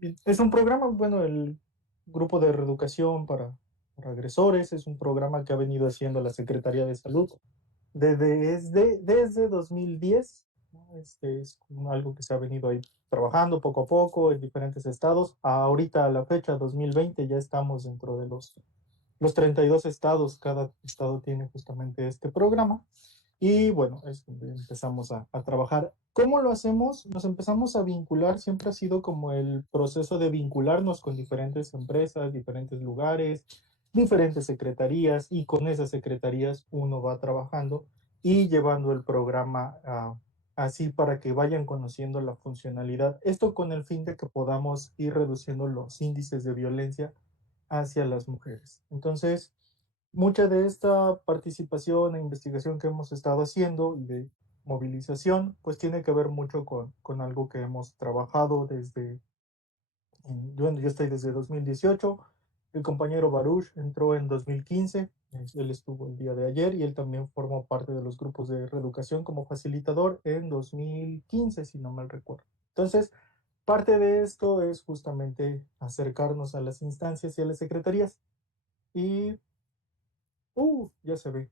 Es un programa, bueno, el Grupo de Reeducación para Agresores es un programa que ha venido haciendo la Secretaría de Salud desde 2010, ¿no? Es algo que se ha venido ahí trabajando poco a poco en diferentes estados. Ahorita a la fecha, 2020, ya estamos dentro de los 32 estados. Cada estado tiene justamente este programa. Y bueno, es donde empezamos a trabajar. ¿Cómo lo hacemos? Nos empezamos a vincular, siempre ha sido como el proceso de vincularnos con diferentes empresas, diferentes lugares, diferentes secretarías, y con esas secretarías uno va trabajando y llevando el programa así para que vayan conociendo la funcionalidad. Esto con el fin de que podamos ir reduciendo los índices de violencia hacia las mujeres. Entonces, mucha de esta participación e investigación que hemos estado haciendo y de movilización, pues tiene que ver mucho con algo que hemos trabajado desde, bueno, yo estoy desde 2018, el compañero Baruch entró en 2015, él estuvo el día de ayer y él también formó parte de los grupos de reeducación como facilitador en 2015, si no mal recuerdo. Entonces, parte de esto es justamente acercarnos a las instancias y a las secretarías y, ya se ve,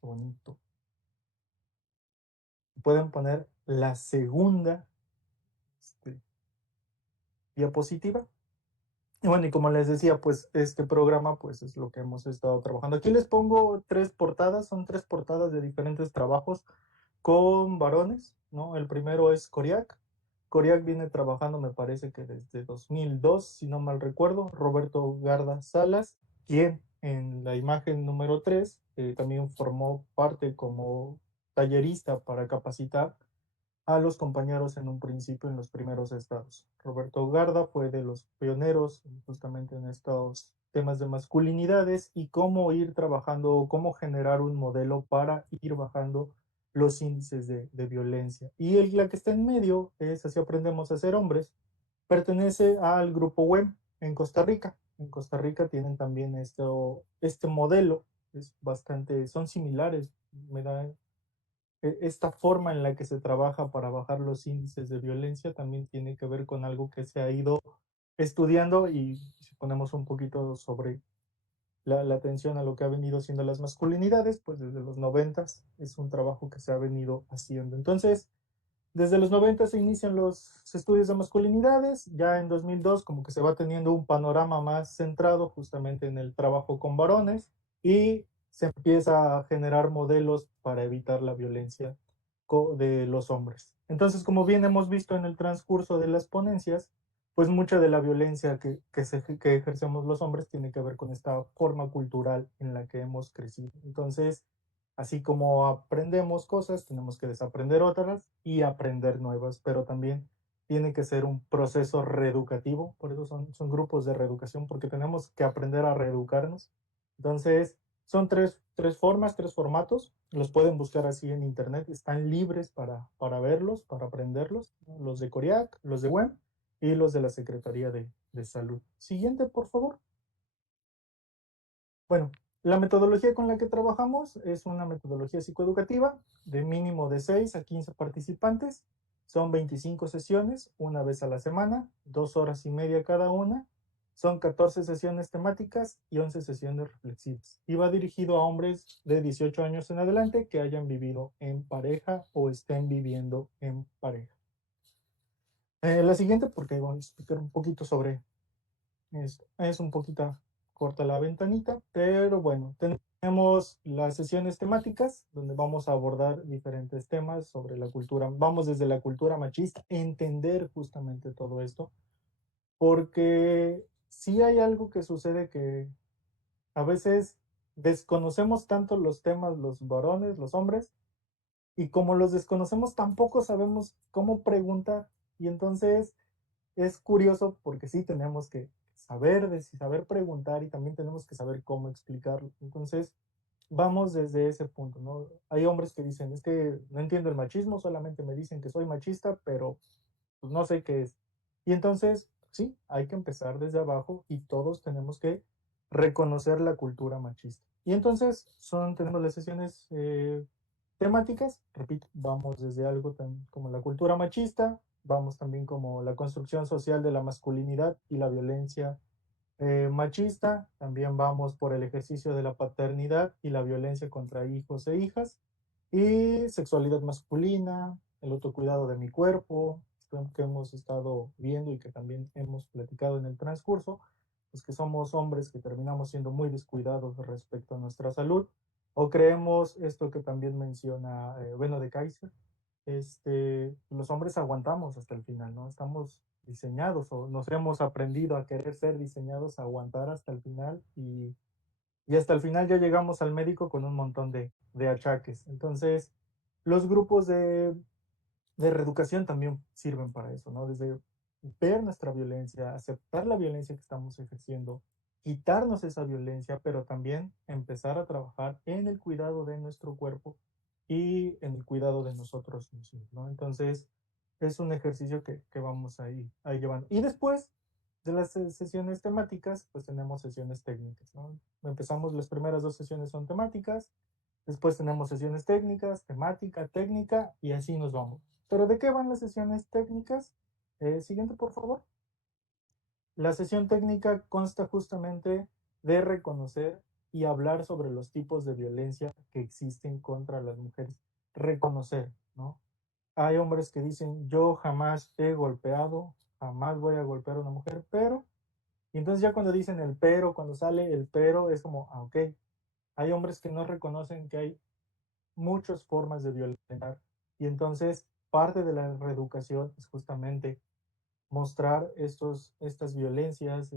qué bonito. Pueden poner la segunda este, diapositiva. Y bueno, y como les decía, pues este programa pues es lo que hemos estado trabajando. Aquí les pongo tres portadas, son tres portadas de diferentes trabajos con varones, ¿no? El primero es Coriac. Coriac viene trabajando, me parece que desde 2002, si no mal recuerdo. Roberto Garda Salas, quien en la imagen número 3 también formó parte como tallerista para capacitar a los compañeros en un principio en los primeros estados. Roberto Garda fue de los pioneros justamente en estos temas de masculinidades y cómo ir trabajando, cómo generar un modelo para ir bajando los índices de violencia. Y la que está en medio es Así aprendemos a ser hombres, pertenece al grupo WEM en Costa Rica. En Costa Rica tienen también este modelo, es bastante, son similares, me da esta forma en la que se trabaja para bajar los índices de violencia también tiene que ver con algo que se ha ido estudiando, y si ponemos un poquito sobre la atención a lo que ha venido siendo las masculinidades, pues desde los 90 es un trabajo que se ha venido haciendo. Entonces, desde los 90 se inician los estudios de masculinidades, ya en 2002 como que se va teniendo un panorama más centrado justamente en el trabajo con varones y se empieza a generar modelos para evitar la violencia de los hombres. Entonces, como bien hemos visto en el transcurso de las ponencias, pues mucha de la violencia que ejercemos los hombres tiene que ver con esta forma cultural en la que hemos crecido. Entonces, así como aprendemos cosas, tenemos que desaprender otras y aprender nuevas, pero también tiene que ser un proceso reeducativo, por eso son grupos de reeducación, porque tenemos que aprender a reeducarnos. Entonces, son tres formas, tres formatos, los pueden buscar así en internet, están libres para verlos, para aprenderlos, ¿no? Los de Coriac, los de WEM y los de la Secretaría de Salud. Siguiente, por favor. Bueno, la metodología con la que trabajamos es una metodología psicoeducativa de mínimo de 6 a 15 participantes. Son 25 sesiones, una vez a la semana, 2 horas y media cada una. Son 14 sesiones temáticas y 11 sesiones reflexivas. Y va dirigido a hombres de 18 años en adelante que hayan vivido en pareja o estén viviendo en pareja. La siguiente, porque voy a explicar un poquito sobre esto. Es un poquito corta la ventanita, pero bueno, tenemos las sesiones temáticas donde vamos a abordar diferentes temas sobre la cultura. Vamos desde la cultura machista, entender justamente todo esto, porque sí hay algo que sucede que a veces desconocemos tanto los temas, los varones, los hombres, y como los desconocemos, tampoco sabemos cómo preguntar. Y entonces es curioso porque sí tenemos que saber preguntar y también tenemos que saber cómo explicarlo. Entonces, vamos desde ese punto, ¿no? Hay hombres que dicen, es que no entiendo el machismo, solamente me dicen que soy machista, pero pues no sé qué es. Y entonces, sí, hay que empezar desde abajo y todos tenemos que reconocer la cultura machista. Y entonces tenemos las sesiones temáticas, repito, vamos desde algo tan como la cultura machista, vamos también como la construcción social de la masculinidad y la violencia machista, también vamos por el ejercicio de la paternidad y la violencia contra hijos e hijas, y sexualidad masculina, el autocuidado de mi cuerpo, que hemos estado viendo y que también hemos platicado en el transcurso, pues que somos hombres que terminamos siendo muy descuidados respecto a nuestra salud, o creemos esto que también menciona Beno de Kaiser, los hombres aguantamos hasta el final, ¿no? Estamos diseñados o nos hemos aprendido a querer ser diseñados a aguantar hasta el final y hasta el final ya llegamos al médico con un montón de achaques. Entonces, los grupos de reeducación también sirven para eso, ¿no? Desde ver nuestra violencia, aceptar la violencia que estamos ejerciendo, quitarnos esa violencia, pero también empezar a trabajar en el cuidado de nuestro cuerpo y en el cuidado de nosotros mismos, ¿no? Entonces, es un ejercicio que vamos ahí llevando. Y después de las sesiones temáticas, pues tenemos sesiones técnicas, ¿no? Empezamos, las primeras dos sesiones son temáticas, después tenemos sesiones técnicas, temática, técnica, y así nos vamos. ¿Pero de qué van las sesiones técnicas? Siguiente, por favor. La sesión técnica consta justamente de reconocer y hablar sobre los tipos de violencia que existen contra las mujeres. Reconocer, ¿no? Hay hombres que dicen, yo jamás he golpeado, jamás voy a golpear a una mujer, pero, y entonces ya cuando dicen el pero, cuando sale el pero, es como, ah, ok, hay hombres que no reconocen que hay muchas formas de violentar. Y entonces parte de la reeducación es justamente mostrar estas violencias,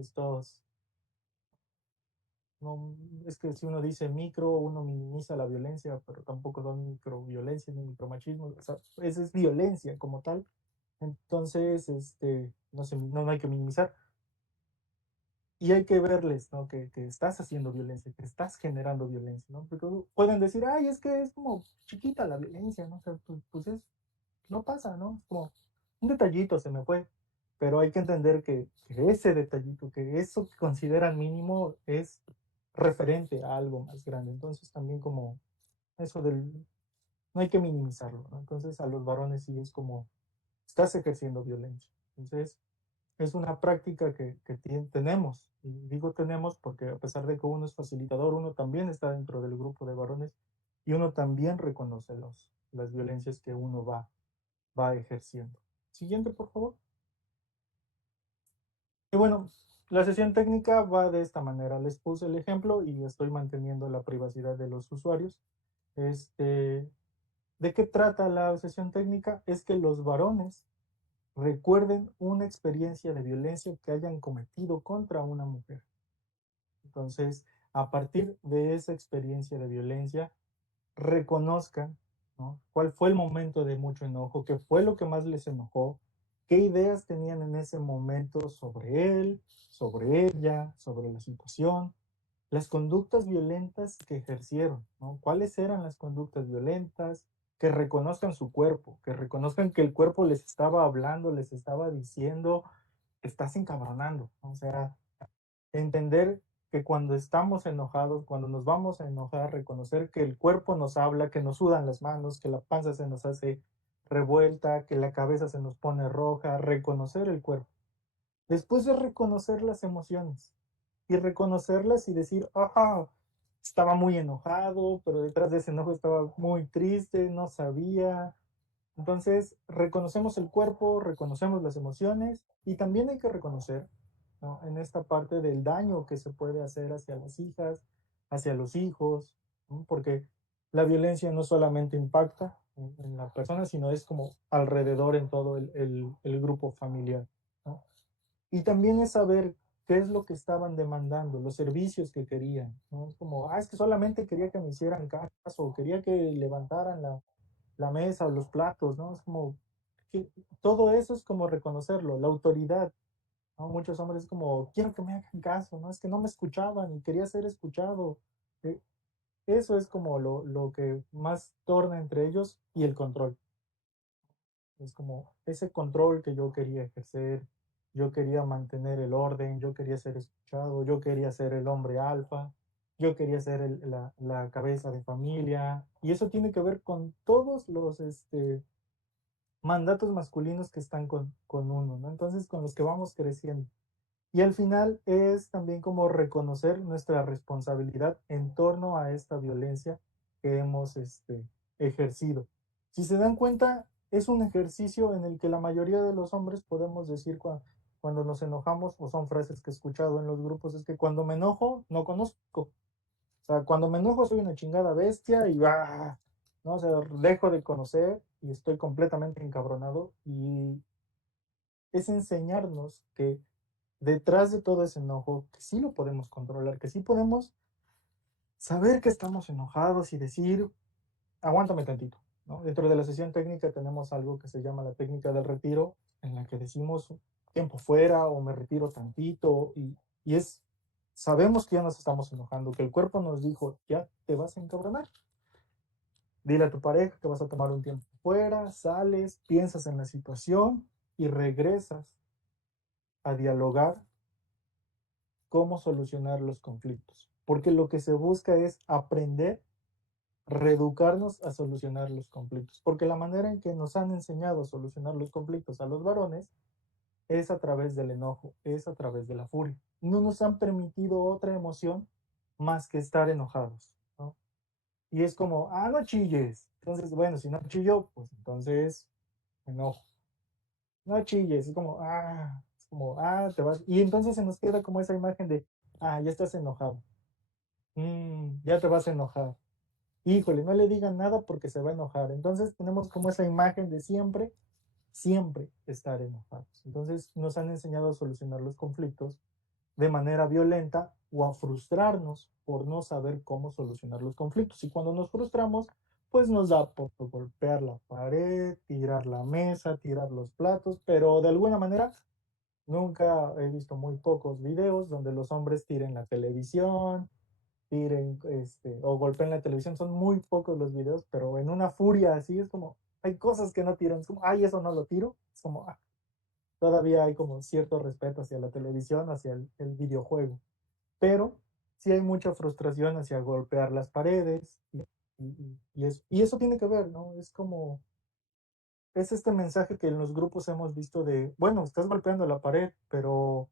no, es que si uno dice micro, uno minimiza la violencia, pero tampoco son microviolencias ni micromachismo, o sea, esa es violencia como tal. Entonces, no, no hay que minimizar. Y hay que verles, ¿no? Que estás haciendo violencia, que estás generando violencia, ¿no? Porque pueden decir, ay, es que es como chiquita la violencia, ¿no? O sea, pues es, no pasa, ¿no? Es como un detallito se me fue. Pero hay que entender que ese detallito, que eso que consideran mínimo es referente a algo más grande. Entonces también como eso del, no hay que minimizarlo, ¿no? Entonces a los varones sí es como, estás ejerciendo violencia. Entonces es una práctica que tenemos. Y digo tenemos porque a pesar de que uno es facilitador, uno también está dentro del grupo de varones y uno también reconoce las violencias que uno va ejerciendo. Siguiente, por favor. Y bueno, la sesión técnica va de esta manera. Les puse el ejemplo y estoy manteniendo la privacidad de los usuarios. Este, ¿De qué trata la sesión técnica? Es que los varones recuerden una experiencia de violencia que hayan cometido contra una mujer. Entonces, a partir de esa experiencia de violencia, reconozcan, ¿no? Cuál fue el momento de mucho enojo, qué fue lo que más les enojó, qué ideas tenían en ese momento sobre él, sobre ella, sobre la situación, las conductas violentas que ejercieron, ¿no? ¿Cuáles eran las conductas violentas? Que reconozcan su cuerpo, que reconozcan que el cuerpo les estaba hablando, les estaba diciendo, estás encabronando, ¿no? O sea, entender que cuando estamos enojados, cuando nos vamos a enojar, reconocer que el cuerpo nos habla, que nos sudan las manos, que la panza se nos hace revuelta, que la cabeza se nos pone roja, reconocer el cuerpo. Después de reconocer las emociones y reconocerlas y decir, ajá, estaba muy enojado, pero detrás de ese enojo estaba muy triste, no sabía. Entonces, reconocemos el cuerpo, reconocemos las emociones y también hay que reconocer, ¿no? En esta parte del daño que se puede hacer hacia las hijas, hacia los hijos, ¿no? Porque la violencia no solamente impacta en la persona, sino es como alrededor en todo el grupo familiar, ¿no? Y también es saber qué es lo que estaban demandando, los servicios que querían, ¿no? Como, es que solamente quería que me hicieran caso, quería que levantaran la mesa o los platos, ¿no? Es como, que todo eso es como reconocerlo, la autoridad, ¿no? Muchos hombres es como, quiero que me hagan caso, ¿no? Es que no me escuchaban y quería ser escuchado. Eh, Eso es como lo que más torna entre ellos y el control. Es como ese control que yo quería ejercer, yo quería mantener el orden, yo quería ser escuchado, yo quería ser el hombre alfa, yo quería ser la cabeza de familia. Y eso tiene que ver con todos mandatos masculinos que están con uno, ¿no? Entonces, con los que vamos creciendo. Y al final es también como reconocer nuestra responsabilidad en torno a esta violencia que hemos ejercido. Si se dan cuenta, es un ejercicio en el que la mayoría de los hombres podemos decir cuando nos enojamos, o son frases que he escuchado en los grupos, es que cuando me enojo, no conozco. O sea, cuando me enojo soy una chingada bestia y va, ¿no? O sea, dejo de conocer y estoy completamente encabronado. Y es enseñarnos que detrás de todo ese enojo, que sí lo podemos controlar, que sí podemos saber que estamos enojados y decir, aguántame tantito, ¿no? Dentro de la sesión técnica tenemos algo que se llama la técnica del retiro, en la que decimos tiempo fuera o me retiro tantito y es, sabemos que ya nos estamos enojando, que el cuerpo nos dijo, ya te vas a encabronar. Dile a tu pareja que vas a tomar un tiempo fuera, sales, piensas en la situación y regresas a dialogar cómo solucionar los conflictos. Porque lo que se busca es aprender, reeducarnos a solucionar los conflictos. Porque la manera en que nos han enseñado a solucionar los conflictos a los varones es a través del enojo, es a través de la furia. No nos han permitido otra emoción más que estar enojados, ¿no? Y es como, no chilles. Entonces, bueno, si no chillo, pues entonces me enojo. No chilles, es como, te vas. Y entonces se nos queda como esa imagen de, ya estás enojado. Ya te vas a enojar. Híjole, no le digan nada porque se va a enojar. Entonces tenemos como esa imagen de siempre, siempre estar enojados. Entonces nos han enseñado a solucionar los conflictos de manera violenta o a frustrarnos por no saber cómo solucionar los conflictos. Y cuando nos frustramos, pues nos da por golpear la pared, tirar la mesa, tirar los platos, pero de alguna manera nunca he visto muy pocos videos donde los hombres tiren la televisión, tiren o golpeen la televisión. Son muy pocos los videos, pero en una furia así es como, hay cosas que no tiran, es como, eso no lo tiro, es como, todavía hay como cierto respeto hacia la televisión, hacia el videojuego, pero sí hay mucha frustración hacia golpear las paredes y eso tiene que ver, ¿no? Es como, es este mensaje que en los grupos hemos visto de, bueno, estás golpeando la pared, pero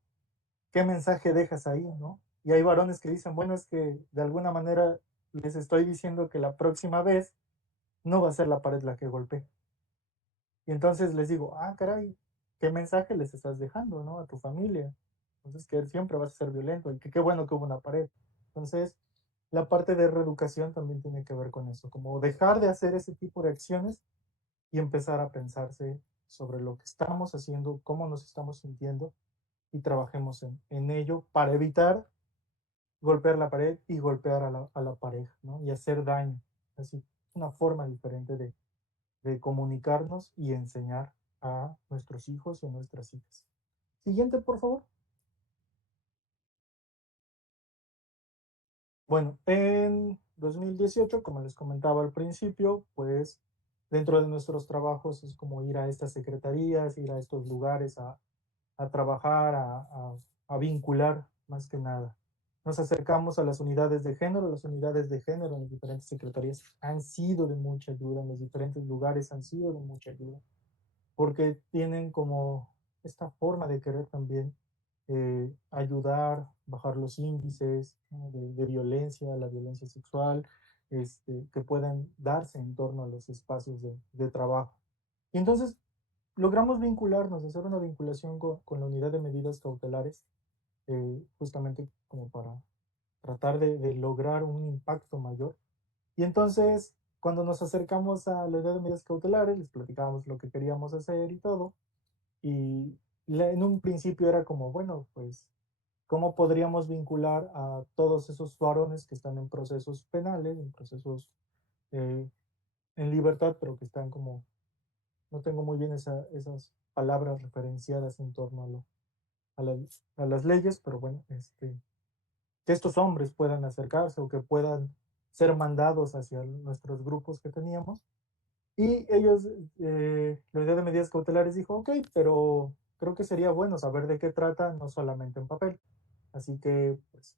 ¿qué mensaje dejas ahí, no? Y hay varones que dicen, bueno, es que de alguna manera les estoy diciendo que la próxima vez no va a ser la pared la que golpee. Y entonces les digo, caray, ¿qué mensaje les estás dejando, no? A tu familia. Entonces, que siempre vas a ser violento y que qué bueno que hubo una pared. Entonces, la parte de reeducación también tiene que ver con eso, como dejar de hacer ese tipo de acciones y empezar a pensarse sobre lo que estamos haciendo, cómo nos estamos sintiendo y trabajemos en ello para evitar golpear la pared y golpear a la pareja, ¿no? Y hacer daño. Así, una forma diferente de comunicarnos y enseñar a nuestros hijos y a nuestras hijas. Siguiente, por favor. Bueno, en 2018, como les comentaba al principio, pues dentro de nuestros trabajos es como ir a estas secretarías, ir a estos lugares a trabajar, a vincular más que nada. Nos acercamos a las unidades de género. Las unidades de género en las diferentes secretarías han sido de mucha ayuda, en los diferentes lugares han sido de mucha ayuda, porque tienen como esta forma de querer también ayudar, bajar los índices, ¿no? de violencia, la violencia sexual, que puedan darse en torno a los espacios de trabajo. Y entonces logramos vincularnos, hacer una vinculación con la unidad de medidas cautelares, justamente como para tratar de lograr un impacto mayor. Y entonces, cuando nos acercamos a la unidad de medidas cautelares, les platicábamos lo que queríamos hacer y todo. Y en un principio era como, bueno, pues, ¿cómo podríamos vincular a todos esos varones que están en procesos penales, en procesos eh, en libertad, pero que están como, no tengo muy bien esas palabras referenciadas en torno a, la, a las leyes, pero bueno, que estos hombres puedan acercarse o que puedan ser mandados hacia nuestros grupos que teníamos. Y ellos, la unidad de medidas cautelares dijo, ok, pero creo que sería bueno saber de qué trata, no solamente en papel. Así que, pues,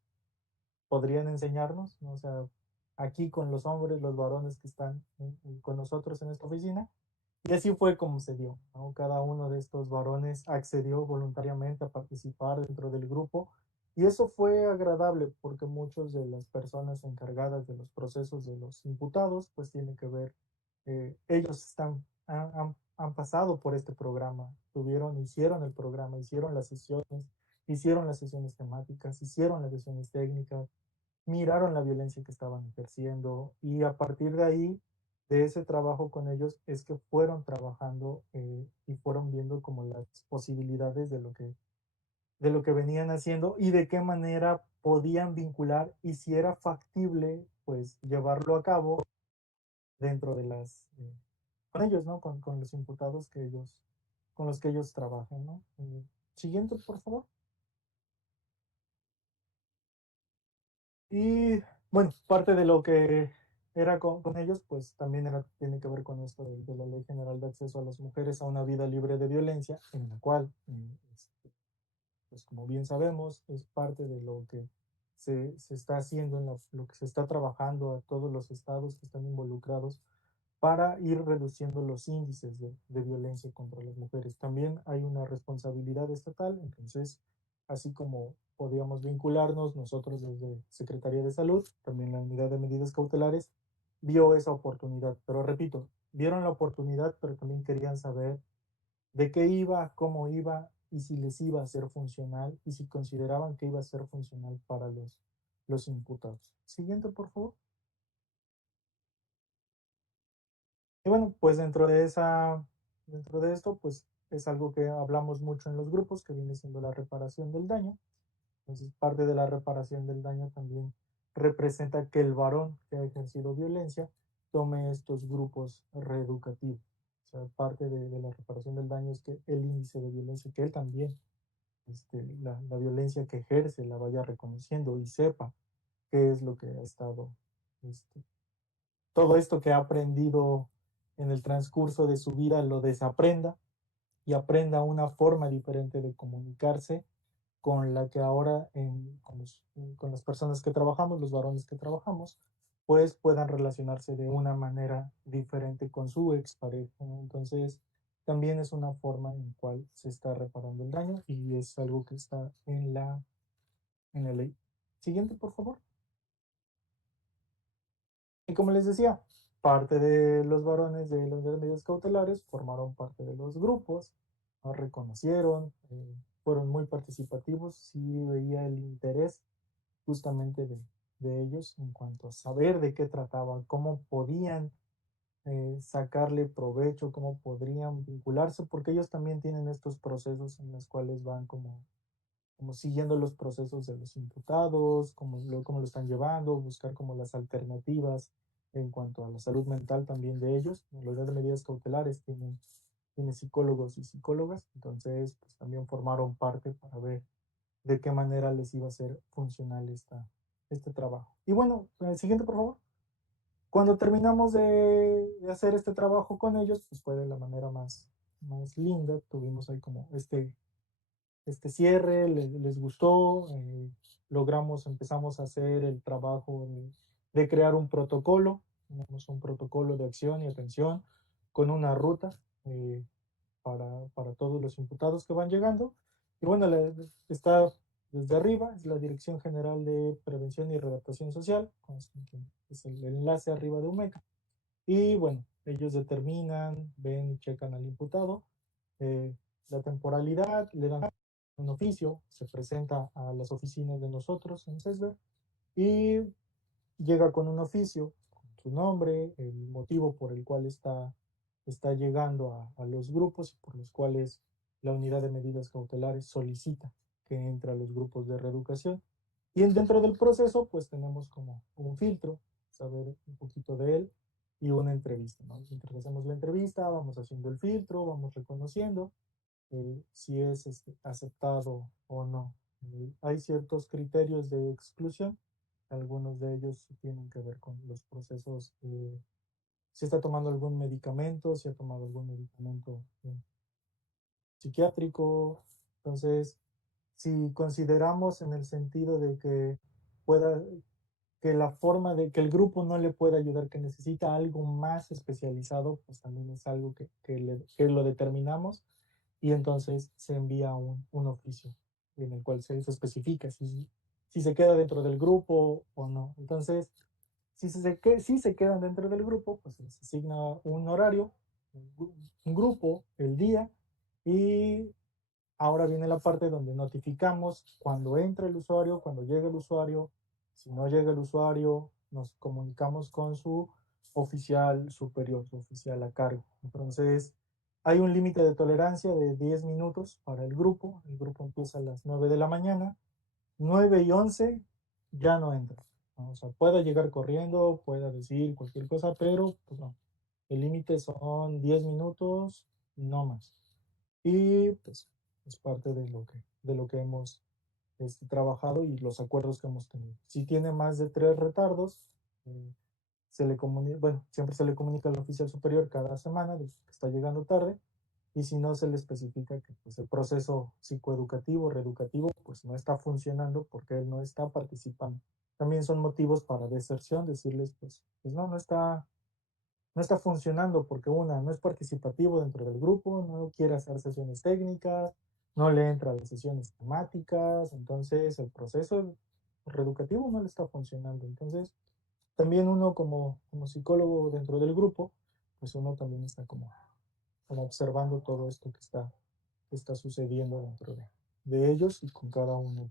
podrían enseñarnos, ¿no? O sea, aquí con los hombres, los varones que están con nosotros en esta oficina, Y así fue como se dio, ¿no? Cada uno de estos varones accedió voluntariamente a participar dentro del grupo y eso fue agradable porque muchas de las personas encargadas de los procesos de los imputados pues tienen que ver, ellos han pasado por este programa, hicieron el programa, hicieron las sesiones temáticas, hicieron las sesiones técnicas, miraron la violencia que estaban ejerciendo y a partir de ahí, de ese trabajo con ellos, es que fueron trabajando y fueron viendo como las posibilidades de lo que venían haciendo y de qué manera podían vincular y si era factible, pues llevarlo a cabo dentro de con ellos, ¿no? Con los imputados con los que ellos trabajan, ¿no? Siguiente, por favor. Y bueno, parte de lo que era con ellos, pues también tiene que ver con esto de la Ley General de Acceso a las Mujeres a una vida libre de violencia, en la cual, pues como bien sabemos, es parte de lo que se está haciendo, lo que se está trabajando a todos los estados que están involucrados para ir reduciendo los índices de violencia contra las mujeres. También hay una responsabilidad estatal, entonces, así como podíamos vincularnos nosotros desde Secretaría de Salud, también la Unidad de Medidas Cautelares vio esa oportunidad. Pero repito, vieron la oportunidad, pero también querían saber de qué iba, cómo iba y si les iba a ser funcional y si consideraban que iba a ser funcional para los imputados. Siguiente, por favor. Y bueno, pues dentro de esto, pues es algo que hablamos mucho en los grupos, que viene siendo la reparación del daño. Entonces, parte de la reparación del daño también representa que el varón que ha ejercido violencia tome estos grupos reeducativos. O sea, parte de la reparación del daño es que el índice de violencia, que él también, la violencia que ejerce, la vaya reconociendo y sepa qué es lo que ha estado, este, todo esto que ha aprendido en el transcurso de su vida lo desaprenda y aprenda una forma diferente de comunicarse con la que ahora con las personas que trabajamos, los varones que trabajamos, pues puedan relacionarse de una manera diferente con su expareja. ¿No? Entonces, también es una forma en la cual se está reparando el daño y es algo que está en la ley. Siguiente, por favor. Y como les decía, parte de los varones de las medidas cautelares formaron parte de los grupos, nos reconocieron, fueron muy participativos, sí veía el interés justamente de ellos en cuanto a saber de qué trataban, cómo podían sacarle provecho, cómo podrían vincularse, porque ellos también tienen estos procesos en los cuales van como siguiendo los procesos de los imputados, cómo lo están llevando, buscar como las alternativas en cuanto a la salud mental también de ellos. La unidad de medidas cautelares tiene psicólogos y psicólogas, entonces pues también formaron parte para ver de qué manera les iba a ser funcional este trabajo. Y bueno, el siguiente, por favor. Cuando terminamos de hacer este trabajo con ellos, pues fue de la manera más linda. Tuvimos ahí como este cierre, les gustó, empezamos a hacer el trabajo de crear un protocolo, tenemos un protocolo de acción y atención con una ruta eh, para todos los imputados que van llegando. Y bueno, está desde arriba, es la Dirección General de Prevención y Readaptación Social, es el enlace arriba de UMECA. Y bueno, ellos determinan, ven y checan al imputado, eh, la temporalidad, le dan un oficio, se presenta a las oficinas de nosotros en CESBER y llega con un oficio, con su nombre, el motivo por el cual está llegando a los grupos y por los cuales la unidad de medidas cautelares solicita que entre a los grupos de reeducación. Y dentro del proceso, pues tenemos como un filtro, saber un poquito de él y una entrevista. ¿No? Mientras hacemos la entrevista, vamos haciendo el filtro, vamos reconociendo si es aceptado o no. Hay ciertos criterios de exclusión, algunos de ellos tienen que ver con los procesos, si está tomando algún medicamento, si ha tomado algún medicamento psiquiátrico. Entonces, si consideramos en el sentido de que pueda que la forma de que el grupo no le puede ayudar, que necesita algo más especializado, pues también es algo que lo determinamos y entonces se envía un oficio en el cual se especifica si se queda dentro del grupo o no. Entonces, si se quedan dentro del grupo, pues se les asigna un horario, un grupo, el día, y ahora viene la parte donde notificamos cuando entra el usuario, cuando llega el usuario. Si no llega el usuario, nos comunicamos con su oficial superior, su oficial a cargo. Entonces, hay un límite de tolerancia de 10 minutos para el grupo. El grupo empieza a las 9 de la mañana. 9:11 ya no entra, ¿no? O sea, puede llegar corriendo, puede decir cualquier cosa, pero pues no. El límite son 10 minutos, no más. Y pues es parte de lo que hemos trabajado y los acuerdos que hemos tenido. Si tiene más de 3 retardos, eh, se le comunica, bueno, siempre se le comunica al oficial superior cada semana de que está llegando tarde, y si no se le especifica que pues, el proceso psicoeducativo, reeducativo, pues no está funcionando porque él no está participando. También son motivos para deserción, decirles, pues no, no está funcionando porque una, no es participativo dentro del grupo, no quiere hacer sesiones técnicas, no le entra a las sesiones temáticas, entonces el proceso reeducativo no le está funcionando. Entonces, también uno como psicólogo dentro del grupo, pues uno también está como observando todo esto que está sucediendo dentro de ellos y con cada uno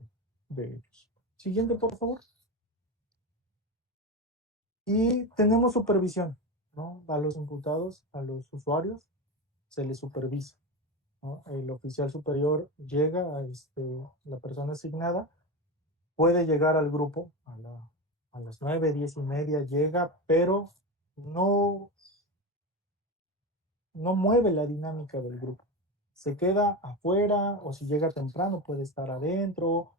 de ellos. Siguiente, por favor. Y tenemos supervisión, ¿no? A los imputados, a los usuarios, se les supervisa, ¿no? El oficial superior llega la persona asignada, puede llegar al grupo a las 9, 10:30, llega, pero no, no mueve la dinámica del grupo. Se queda afuera o si llega temprano puede estar adentro,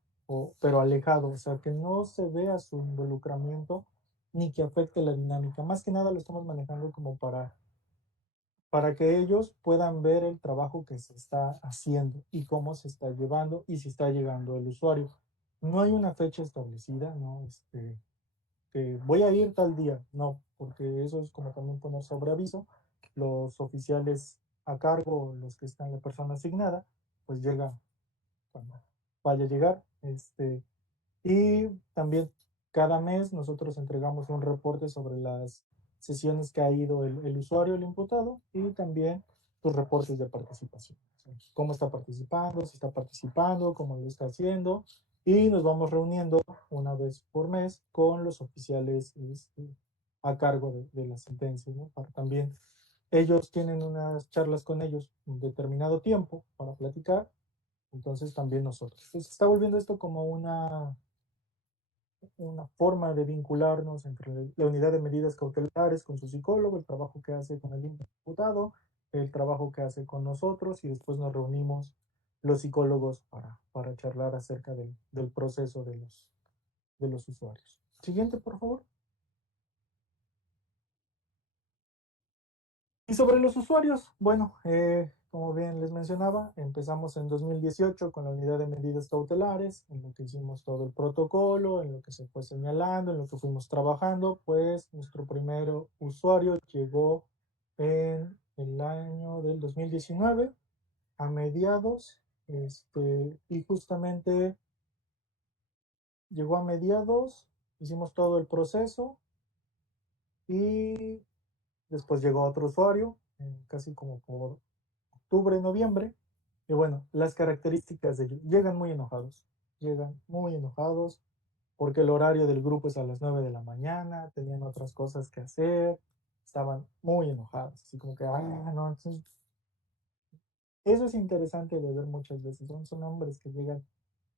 pero alejado, o sea, que no se vea su involucramiento ni que afecte la dinámica. Más que nada lo estamos manejando como para que ellos puedan ver el trabajo que se está haciendo y cómo se está llevando y si está llegando el usuario. No hay una fecha establecida, ¿no? Que voy a ir tal día, no, porque eso es como también poner sobre aviso. Los oficiales a cargo, los que están la persona asignada, pues llega cuando vaya a llegar. Y también cada mes nosotros entregamos un reporte sobre las sesiones que ha ido el usuario, el imputado, y también sus reportes de participación. O sea, cómo está participando, si está participando, cómo lo está haciendo. Y nos vamos reuniendo una vez por mes con los oficiales a cargo de la sentencia, ¿no? Para también ellos tienen unas charlas con ellos un determinado tiempo para platicar, entonces también nosotros. Entonces, se está volviendo esto como una forma de vincularnos entre la unidad de medidas cautelares con su psicólogo, el trabajo que hace con el imputado, el trabajo que hace con nosotros, y después nos reunimos los psicólogos para charlar acerca del proceso de los usuarios. Siguiente, por favor. Y sobre los usuarios, bueno, como bien les mencionaba, empezamos en 2018 con la unidad de medidas cautelares, en lo que hicimos todo el protocolo, en lo que se fue señalando, en lo que fuimos trabajando, pues nuestro primer usuario llegó en el año del 2019, a mediados, y justamente llegó a mediados, hicimos todo el proceso y después llegó otro usuario, casi como por octubre, noviembre. Y bueno, las características de ellos, llegan muy enojados porque el horario del grupo es a las 9 de la mañana, tenían otras cosas que hacer, estaban muy enojados, así como que, no, entonces, eso es interesante de ver muchas veces, son hombres que llegan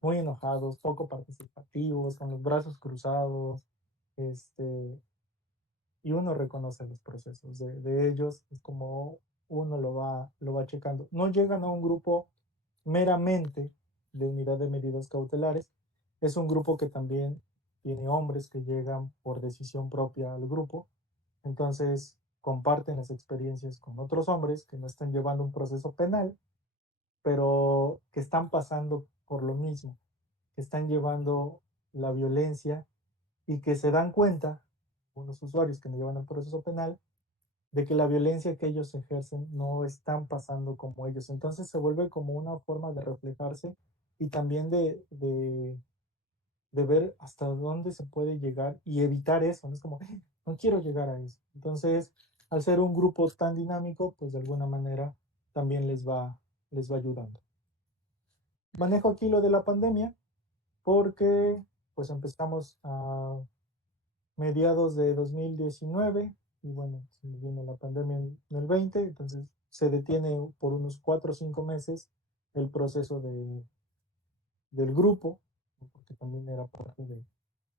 muy enojados, poco participativos, con los brazos cruzados, este, y uno reconoce los procesos de ellos, es como uno lo va checando. No llegan a un grupo meramente de unidad de medidas cautelares, es un grupo que también tiene hombres que llegan por decisión propia al grupo, entonces comparten las experiencias con otros hombres que no están llevando un proceso penal, pero que están pasando por lo mismo, que están llevando la violencia y que se dan cuenta, unos usuarios que no llevan el proceso penal, de que la violencia que ellos ejercen no están pasando como ellos. Entonces se vuelve como una forma de reflejarse y también de ver hasta dónde se puede llegar y evitar eso. No es como, no quiero llegar a eso. Entonces, al ser un grupo tan dinámico, pues de alguna manera también les va ayudando. Manejo aquí lo de la pandemia porque pues empezamos a mediados de 2019 y bueno, se nos vino la pandemia en el 20, entonces se detiene por unos 4 o 5 meses el proceso del grupo, porque también era parte de,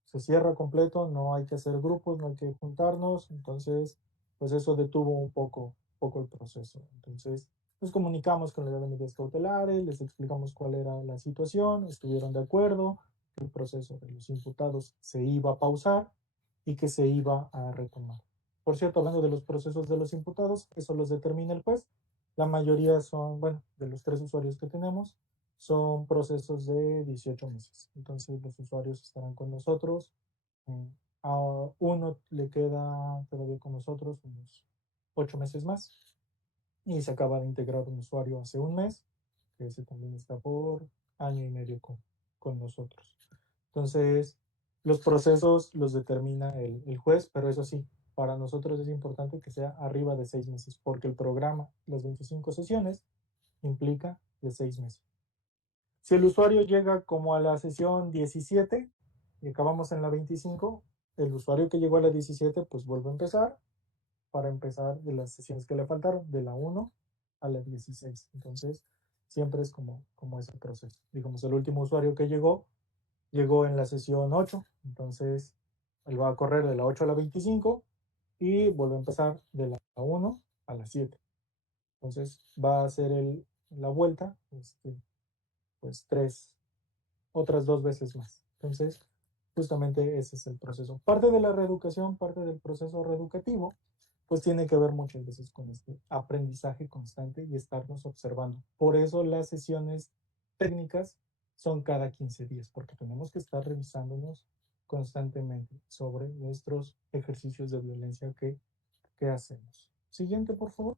se cierra completo, no hay que hacer grupos, no hay que juntarnos, entonces pues eso detuvo poco el proceso. Entonces nos comunicamos con la edad de medidas cautelares, les explicamos cuál era la situación, estuvieron de acuerdo que el proceso de los imputados se iba a pausar y que se iba a retomar. Por cierto, hablando de los procesos de los imputados, eso los determina el juez. La mayoría son, bueno, de los 3 usuarios que tenemos, son procesos de 18 meses. Entonces los usuarios estarán con nosotros. A uno le queda todavía con nosotros unos 8 meses más y se acaba de integrar un usuario hace un mes, que ese también está por año y medio con nosotros. Entonces, los procesos los determina el juez, pero eso sí, para nosotros es importante que sea arriba de 6 meses, porque el programa, las 25 sesiones, implica de 6 meses. Si el usuario llega como a la sesión 17 y acabamos en la 25, el usuario que llegó a la 17 pues vuelve a empezar para empezar de las sesiones que le faltaron, de la 1 a la 16. Entonces, siempre es como ese proceso. Digamos, el último usuario que llegó en la sesión 8, entonces él va a correr de la 8 a la 25 y vuelve a empezar de la 1 a la 7. Entonces, va a hacer la vuelta, pues otras 2 veces más. Entonces, justamente ese es el proceso. Parte de la reeducación, parte del proceso reeducativo, pues tiene que ver muchas veces con este aprendizaje constante y estarnos observando. Por eso las sesiones técnicas son cada 15 días, porque tenemos que estar revisándonos constantemente sobre nuestros ejercicios de violencia que hacemos. Siguiente, por favor.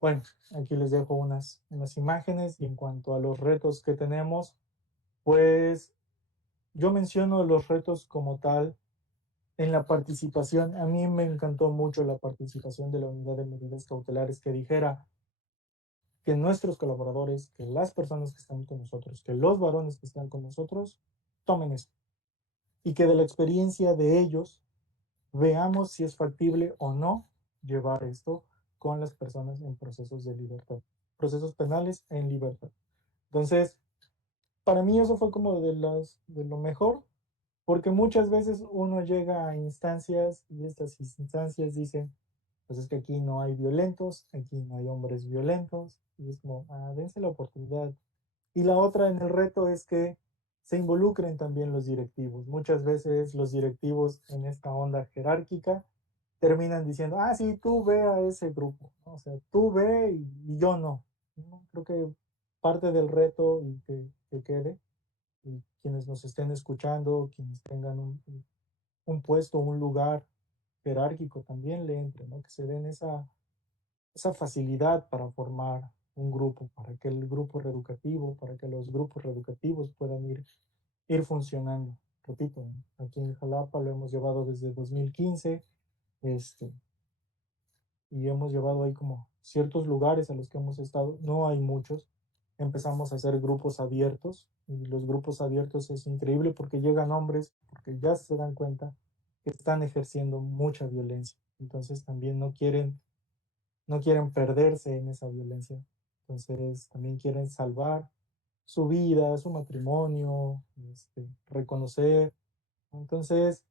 Bueno, aquí les dejo unas imágenes y en cuanto a los retos que tenemos, pues yo menciono los retos como tal en la participación. A mí me encantó mucho la participación de la unidad de medidas cautelares que dijera que nuestros colaboradores, que las personas que están con nosotros, que los varones que están con nosotros, tomen esto. Y que de la experiencia de ellos veamos si es factible o no llevar esto con las personas en procesos de libertad, procesos penales en libertad. Entonces, para mí eso fue como de lo mejor, porque muchas veces uno llega a instancias y estas instancias dicen, pues es que aquí no hay violentos, aquí no hay hombres violentos, y es como, dense la oportunidad. Y la otra en el reto es que se involucren también los directivos. Muchas veces los directivos en esta onda jerárquica terminan diciendo, sí, tú ve a ese grupo, ¿no? O sea, tú ve y yo no. ¿No? Creo que parte del reto y que quede, y quienes nos estén escuchando, quienes tengan un puesto, un lugar jerárquico también le entre, ¿no? Que se den esa facilidad para formar un grupo, para que el grupo reeducativo, para que los grupos reeducativos puedan ir funcionando. Repito, aquí en Jalapa lo hemos llevado desde 2015, este, y hemos llevado ahí como ciertos lugares a los que hemos estado, no hay muchos. Empezamos a hacer grupos abiertos y los grupos abiertos es increíble porque llegan hombres, porque ya se dan cuenta que están ejerciendo mucha violencia. Entonces también no quieren perderse en esa violencia. Entonces también quieren salvar su vida, su matrimonio, reconocer. Entonces,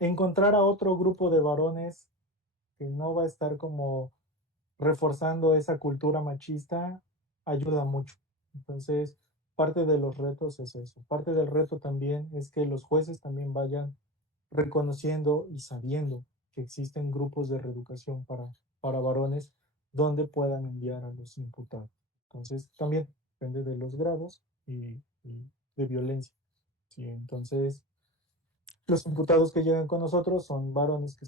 encontrar a otro grupo de varones que no va a estar como reforzando esa cultura machista ayuda mucho. Entonces, parte de los retos es eso. Parte del reto también es que los jueces también vayan reconociendo y sabiendo que existen grupos de reeducación para varones donde puedan enviar a los imputados. Entonces, también depende de los grados y de violencia. Sí, entonces, los imputados que llegan con nosotros son varones que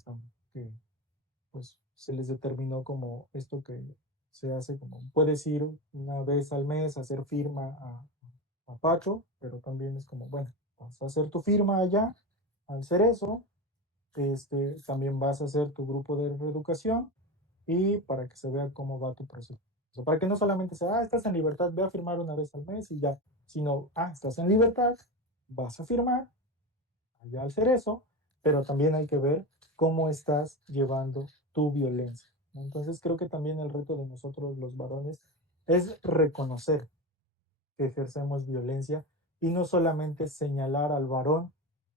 pues se les determinó como esto que se hace como, puedes ir una vez al mes a hacer firma a Pacho, pero también es como, bueno, vas a hacer tu firma allá, al hacer eso, también vas a hacer tu grupo de reeducación y para que se vea cómo va tu proceso. Para que no solamente sea, estás en libertad, ve a firmar una vez al mes y ya, sino, estás en libertad, vas a firmar, allá al hacer eso, pero también hay que ver cómo estás llevando tu violencia. Entonces creo que también el reto de nosotros los varones es reconocer que ejercemos violencia y no solamente señalar al varón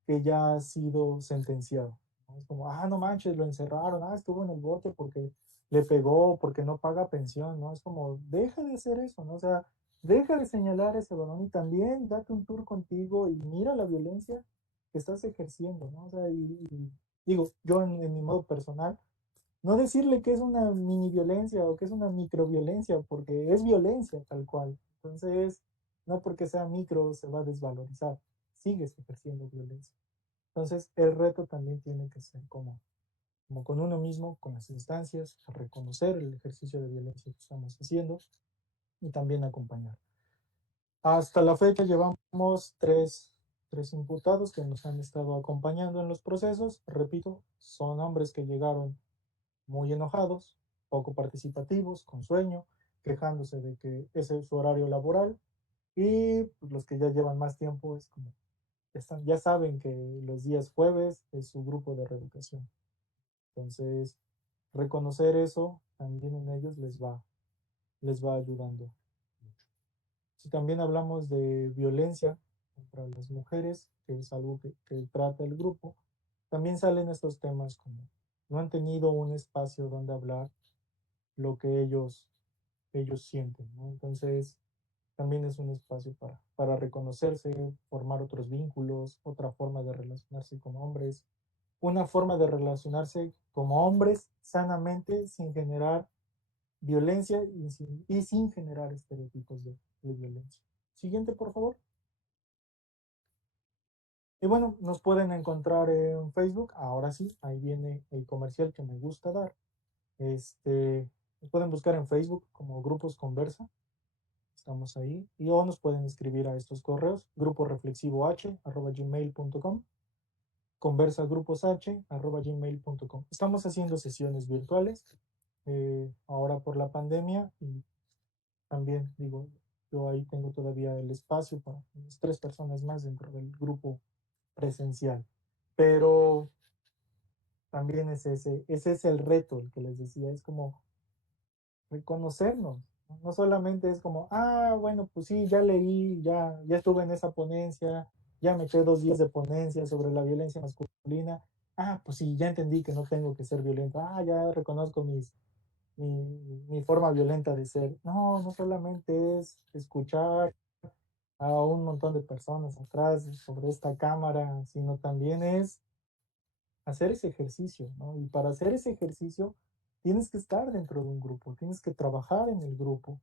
que ya ha sido sentenciado. ¿No? Es como, no manches, lo encerraron, estuvo en el bote porque le pegó, porque no paga pensión, ¿no? Es como, deja de hacer eso, ¿no? O sea, deja de señalar a ese varón y también date un tour contigo y mira la violencia que estás ejerciendo, ¿no? O sea, digo, yo en mi modo personal, no decirle que es una mini violencia o que es una microviolencia, porque es violencia tal cual. Entonces, no porque sea micro se va a desvalorizar, sigues ejerciendo violencia. Entonces, el reto también tiene que ser como con uno mismo, con las instancias, reconocer el ejercicio de violencia que estamos haciendo y también acompañar. Hasta la fecha llevamos tres imputados que nos han estado acompañando en los procesos. Repito, son hombres que llegaron muy enojados, poco participativos, con sueño, quejándose de que ese es su horario laboral y pues, los que ya llevan más tiempo es como, ya saben que los días jueves es su grupo de reeducación. Entonces, reconocer eso también en ellos les va ayudando mucho. Si también hablamos de violencia contra las mujeres, que es algo que trata el grupo, también salen estos temas como no han tenido un espacio donde hablar lo que ellos sienten, ¿no? Entonces, también es un espacio para reconocerse, formar otros vínculos, otra forma de relacionarse como hombres, una forma de relacionarse como hombres sanamente sin generar violencia y sin generar estereotipos de violencia. Siguiente, por favor. Y bueno, nos pueden encontrar en Facebook. Ahora sí, ahí viene el comercial que me gusta dar. Nos pueden buscar en Facebook como Grupos Conversa. Estamos ahí. Y o nos pueden escribir a estos correos, gruporeflexivoh@gmail.com, conversagruposh@gmail.com. Estamos haciendo sesiones virtuales ahora por la pandemia y también digo, yo ahí tengo todavía el espacio para unas 3 personas más dentro del grupo presencial. Pero también ese es el reto, el que les decía, es como reconocernos. No solamente es como, bueno, pues sí, ya leí, ya estuve en esa ponencia, ya me eché 2 días de ponencia sobre la violencia masculina. Pues sí, ya entendí que no tengo que ser violento. Ya reconozco mi forma violenta de ser. No, no solamente es escuchar a un montón de personas atrás sobre esta cámara, sino también es hacer ese ejercicio, ¿no? Y para hacer ese ejercicio tienes que estar dentro de un grupo, tienes que trabajar en el grupo,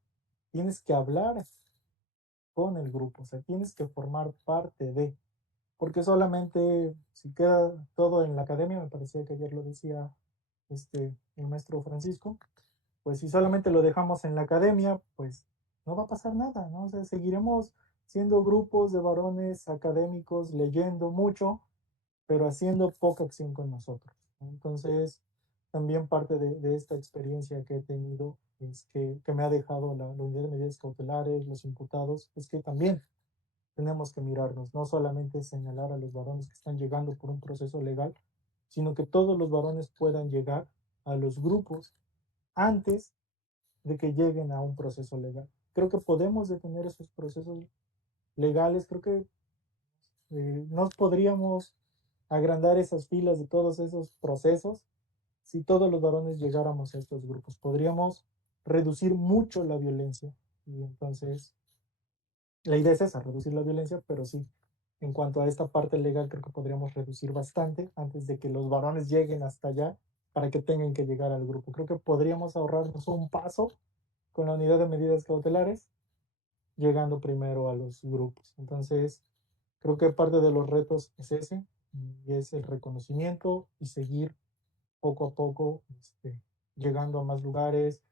tienes que hablar con el grupo, o sea, tienes que formar parte de, porque solamente si queda todo en la academia, me parecía que ayer lo decía el maestro Francisco, pues si solamente lo dejamos en la academia, pues no va a pasar nada, ¿no? O sea, seguiremos siendo grupos de varones académicos leyendo mucho, pero haciendo poca acción con nosotros, ¿no? Entonces, también parte de esta experiencia que he tenido es que me ha dejado la unidad de medidas cautelares, los imputados, es que también tenemos que mirarnos, no solamente señalar a los varones que están llegando por un proceso legal, sino que todos los varones puedan llegar a los grupos antes de que lleguen a un proceso legal. Creo que podemos detener esos procesos legales, creo que no podríamos agrandar esas filas de todos esos procesos si todos los varones llegáramos a estos grupos. Podríamos reducir mucho la violencia. Y entonces, la idea es esa, reducir la violencia, pero sí, en cuanto a esta parte legal, creo que podríamos reducir bastante antes de que los varones lleguen hasta allá para que tengan que llegar al grupo. Creo que podríamos ahorrarnos un paso con la unidad de medidas cautelares llegando primero a los grupos. Entonces, creo que parte de los retos es ese, y es el reconocimiento y seguir poco a poco llegando a más lugares,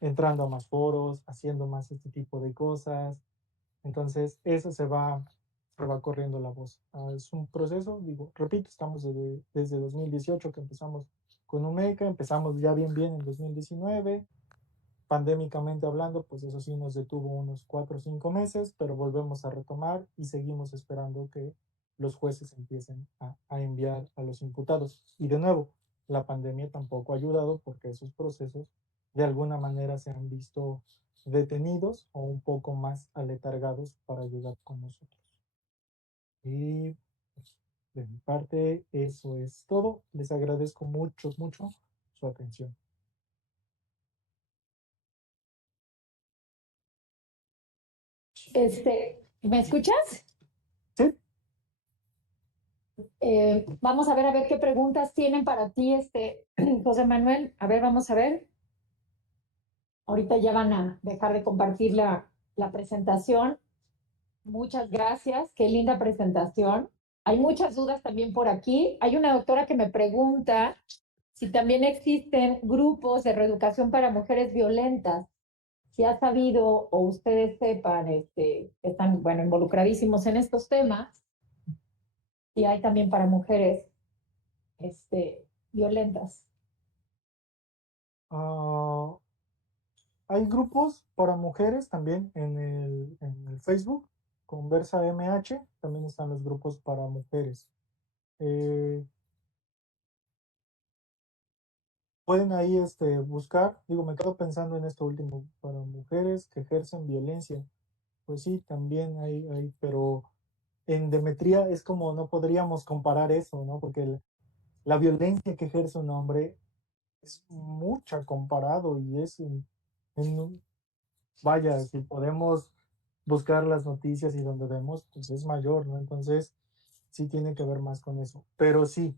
entrando a más foros, haciendo más este tipo de cosas. Entonces, eso se va corriendo la voz. Es un proceso, digo, repito, estamos desde 2018 que empezamos con UMECA, empezamos ya bien en 2019, pandémicamente hablando, pues eso sí nos detuvo unos 4 o 5 meses, pero volvemos a retomar y seguimos esperando que los jueces empiecen a enviar a los imputados. Y de nuevo, la pandemia tampoco ha ayudado porque esos procesos de alguna manera se han visto detenidos o un poco más aletargados para llegar con nosotros. Y pues, de mi parte, eso es todo. Les agradezco mucho su atención. ¿Me escuchas? Sí. Vamos a ver qué preguntas tienen para ti, José Manuel. A ver, vamos a ver. Ahorita ya van a dejar de compartir la presentación. Muchas gracias. Qué linda presentación. Hay muchas dudas también por aquí. Hay una doctora que me pregunta si también existen grupos de reeducación para mujeres violentas. Si ha sabido o ustedes sepan, están, bueno, involucradísimos en estos temas, y hay también para mujeres violentas. Hay grupos para mujeres también en el Facebook, Conversa MH, también están los grupos para mujeres. Pueden ahí buscar, digo, me quedo pensando en esto último, para mujeres que ejercen violencia. Pues sí, también hay, pero en Demetría es como no podríamos comparar eso, ¿no? Porque la violencia que ejerce un hombre es mucha comparado y es vaya, si podemos buscar las noticias y donde vemos, pues es mayor, ¿no? Entonces, sí tiene que ver más con eso. Pero sí,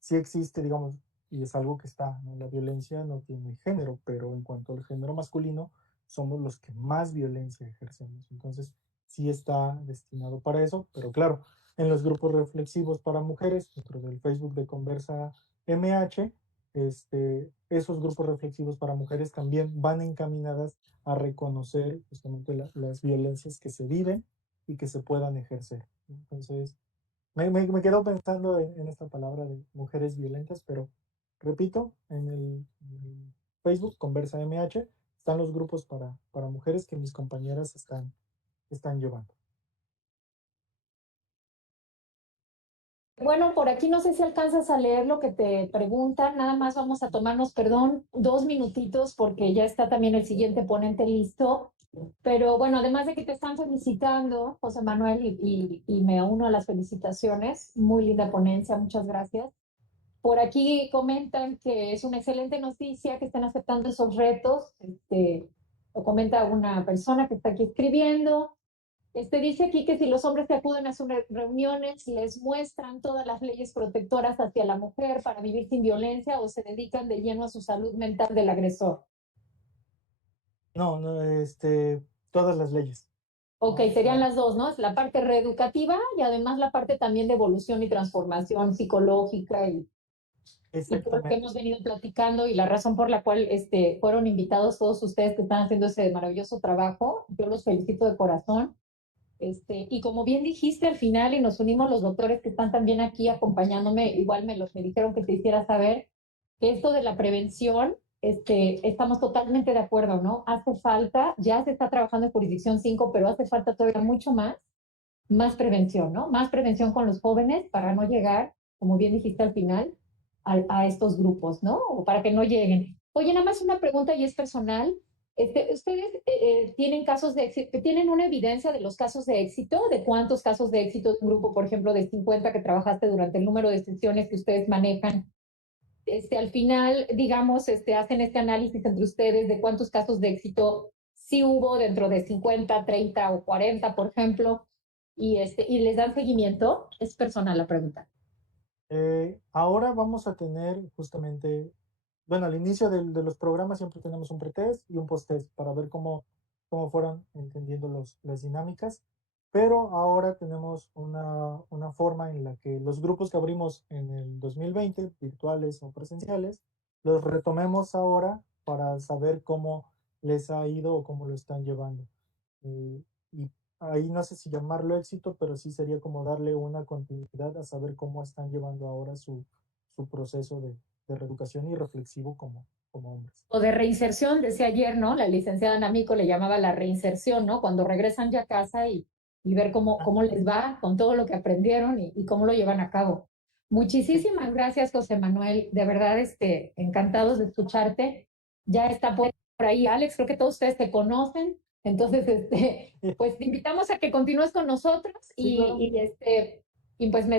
sí existe, digamos, y es algo que está, ¿no? La violencia no tiene género, pero en cuanto al género masculino, somos los que más violencia ejercemos. Entonces, sí está destinado para eso, pero claro, en los grupos reflexivos para mujeres, dentro del Facebook de Conversa MH, esos grupos reflexivos para mujeres también van encaminadas a reconocer justamente las violencias que se viven y que se puedan ejercer. Entonces, me quedo pensando en esta palabra de mujeres violentas, pero repito, en el Facebook, Conversa MH, están los grupos para mujeres que mis compañeras están llevando. Bueno, por aquí no sé si alcanzas a leer lo que te preguntan. Nada más vamos a tomarnos, perdón, 2 minutitos porque ya está también el siguiente ponente listo. Pero bueno, además de que te están felicitando, José Manuel, y me uno a las felicitaciones. Muy linda ponencia, muchas gracias. Por aquí comentan que es una excelente noticia que estén aceptando esos retos. Lo comenta una persona que está aquí escribiendo. Dice aquí que si los hombres que acuden a sus reuniones les muestran todas las leyes protectoras hacia la mujer para vivir sin violencia o se dedican de lleno a su salud mental del agresor. No, no, todas las leyes. Ok, ¿No? serían las dos, ¿no? Es la parte reeducativa y además la parte también de evolución y transformación psicológica y todo lo que Exactamente. hemos venido platicando y la razón por la cual fueron invitados todos ustedes que están haciendo ese maravilloso trabajo. Yo los felicito de corazón. Y como bien dijiste al final, y nos unimos los doctores que están también aquí acompañándome, igual me dijeron que te hiciera saber que esto de la prevención, estamos totalmente de acuerdo, ¿no? Hace falta, ya se está trabajando en jurisdicción 5, pero hace falta todavía mucho más prevención, ¿no? Más prevención con los jóvenes para no llegar, como bien dijiste al final, estos grupos, ¿no? O para que no lleguen. Oye, nada más una pregunta y es personal. ¿Ustedes tienen casos de éxito, tienen una evidencia de los casos de éxito, de cuántos casos de éxito de un grupo, por ejemplo, de 50 que trabajaste durante el número de sesiones que ustedes manejan? Al final, digamos, hacen este análisis entre ustedes de cuántos casos de éxito sí hubo dentro de 50, 30 o 40, por ejemplo, y les dan seguimiento. Es personal la pregunta. Ahora vamos a tener justamente, bueno, al inicio de los programas siempre tenemos un pretest y un posttest para ver cómo fueron entendiendo las dinámicas, pero ahora tenemos una forma en la que los grupos que abrimos en el 2020, virtuales o presenciales, los retomemos ahora para saber cómo les ha ido o cómo lo están llevando. Y ahí no sé si llamarlo éxito, pero sí sería como darle una continuidad a saber cómo están llevando ahora su proceso de reeducación y reflexivo como hombres. O de reinserción, decía ayer, ¿no? La licenciada Namico le llamaba la reinserción, ¿no? Cuando regresan ya a casa y ver cómo les va con todo lo que aprendieron y cómo lo llevan a cabo. Muchísimas gracias, José Manuel. De verdad, encantados de escucharte. Ya está por ahí Alex, creo que todos ustedes te conocen. Entonces, pues te invitamos a que continúes con nosotros Sí, claro. y pues me